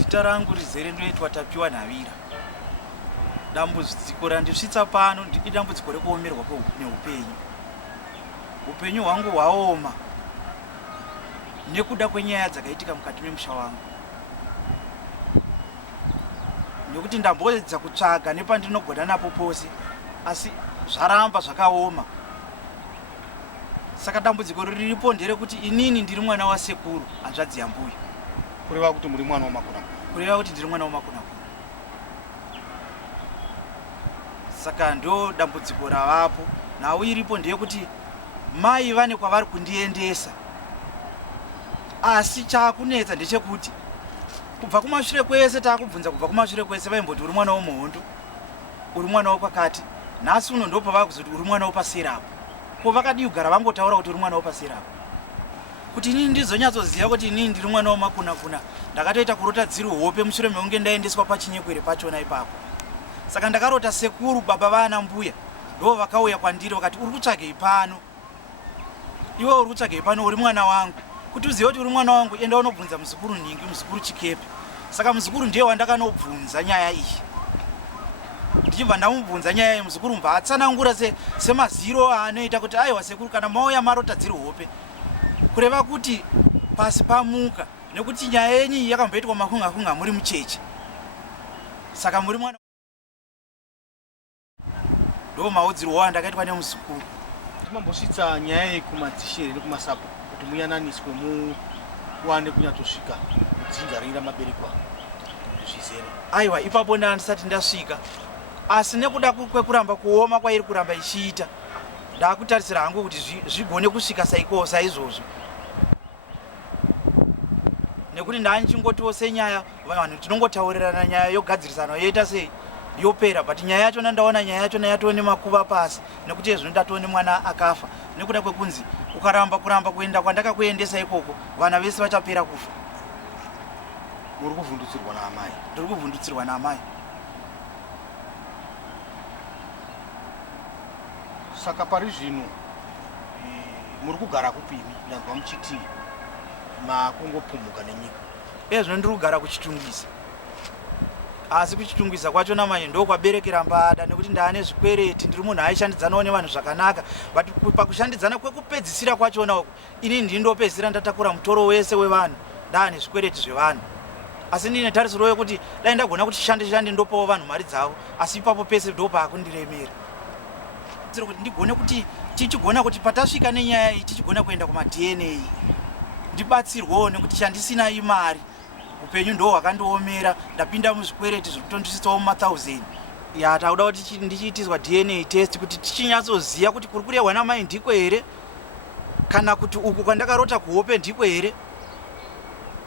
Zita rangu rizere ndoitwa Tapiwa Nhavira. Dambudziko randisvitsa pano idambudziko rekuomerwa neupenyu. Upenyu hwangu hwaoma nekuda kwenyaya dzakaitika mukati memusha wangu. Nekuti ndamboedza kutsvaga nepandinogona napo pose, asi zvaramba zvakaoma. Saka dambudziko riripo nderekuti inini ndiri mwana wasekuru, hanzvadzi yambuya. Kureva kuti muri mwana wamakunakuna? Kureva kuti ndiri mwana wamakunakuna. Saka ndo dambudziko ravapo. Nhau iripo ndeyekuti mai vane kwavari kundiendesa. Asi chaakunetsa ndechekuti kubva kumashure kwese taakubvunza kubva kumashure kwese vaimboti uri mwana womuhondo, uri mwana wokwakati. Nhasi uno ndo pavakuzoti uri mwana wopaserapo. Ko vakadii kugara vangotaura kuti uri mwana wopaserapo? Kuti inini ndizonyatsoziva kuti inini ndiri mwana wamakunakuna, ndakatoita kurota dziri hope mushure mekunge ndaendeswa pachinyekwere pachona ipapo. Saka ndakarota sekuru baba vana mbuya ndo vakauya kwandiri vakati uri kutsvagei pano? Iwe uri kutsvagei pano? Uri mwana wangu. Kuti uzive kuti uri mwana wangu, enda unobvunza muzukuru Ningi, muzukuru Chikepe. Saka muzukuru ndiye wandakanobvunza nyaya iyi. Ndichibva ndamubvunza nyaya iyi, muzukuru mbva atsanangura semaziro anoita kuti aiwa sekuru kana mauya marota dziri hope. Kureva kuti pasi pamuka, nekuti nyaya yenyu yakamboitwa makunga muri mucheche. Saka muri mwana. Ndo maudzirwo wandakaitwa nemuzukuru. Timambosvitsa nyaya iyi kumadzishere nekumasapo kuti muyananiswe muwane kunyatsosvika kudzinjarira maberekwa zvizere. Aiwa, ipapo ndisati ndasvika. Asi nekuda kwekuramba kuoma kwairi kuramba ichiita, ndakutarisira hangu kuti zvigone kusvika saizvozvo. Nekuti ndanichingotiwo senyaya vanhu tinongotaurirana nyaya yogadzirisano yoita sei yopera, but nyaya yacho ndaona nyaya yacho yatove nemakuva pasi, nekuti zvino ndatove nemwana akafa nekuda kwekunzi ukaramba kuenda kwandakakuendesa ikoko vana vese vachapera kufa. Uri kuvhundutsirwa naamai? Ndiri kuvhundutsirwa naamai. Saka pari zvino muri kugara kupini? Ndanzwa muchiti makungopumhuka nenyika. Zvino ndiri kugara kuchitungisa. Asi kuchitungisa kwacho namai ndo kwaberekera mbada, nekuti ndaane zvikwereti, ndiri munhu aishandidzanawo nevanhu zvakanaka. But pakushandidzana kwekupedzisira kwachona uko, inini ndindopedzisira ndatakura mutoro wese wevanhu, ndaane zvikwereti zvevanhu. Asi ndine tarisiro yekuti dai ndagona kuti shande ndopawo vanhu mari dzavo, asi ipapo pese ndo paakundiremera. Kuti ndigone kuti tichigona kuti patasvika nenyaya iyi tichigona kuenda kumaDNA ndibatsirwawo, nekuti chandisina imari. Upenyu ndo hwakandiomera, ndapinda muzvikwereti zviri kutondisitsawo ma1000. Tauda kuti ndichiitiswa DNA test kuti tichinyatsoziva kuti kuri kurehwa namai ndiko here, kana kuti uku kwandakarota kuhope ndiko here.